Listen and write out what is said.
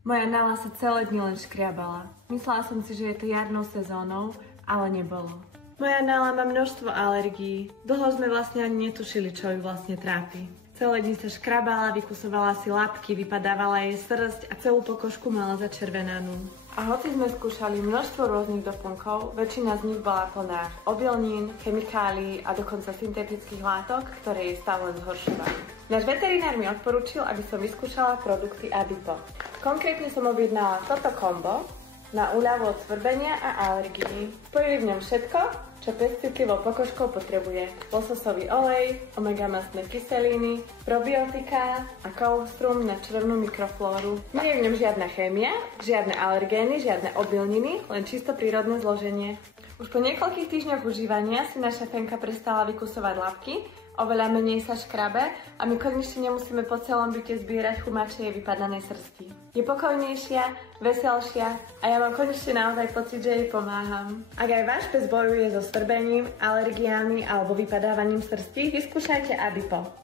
Moja Nala sa celé dni len škriabala. Myslela som si, že je to jarnou sezónou, ale nebolo. Moja Nala má množstvo alergií. Dlho sme vlastne ani netušili, čo ju vlastne trápi. Celé dni sa škrabala, vykusovala si labky, vypadávala jej srst a celú pokožku mala začervenanú. A hoci sme skúšali množstvo rôznych doplnkov, väčšina z nich bola plná obilnín, chemikálií a dokonca syntetických látok, ktoré jej stav len zhoršovali. Náš veterinár mi odporúčil, aby som vyskúšala produkty Abipo. Konkrétne som objednala toto kombo na úľavu od svrbenia a alergií. Spojili v ňom všetko, čo pes citlivou pokožkou potrebuje. Lososový olej, omega-mastné kyseliny, probiotika a kolostrum na črevnú mikroflóru. Nie je v ňom žiadna chémia, žiadne alergény, žiadne obilniny, len čisto prírodné zloženie. Už po niekoľkých týždňoch užívania si naša Fenka prestala vykusovať labky, oveľa menej sa škrabe a my konečne nemusíme po celom byte zbierať chumáče jej vypadanej srsti. Je pokojnejšia, veselšia a ja mám konečne naozaj pocit, že jej pomáham. Ak aj váš pes bojuje so svrbením, alergiami alebo vypadávaním srsti, vyskúšajte Abipo.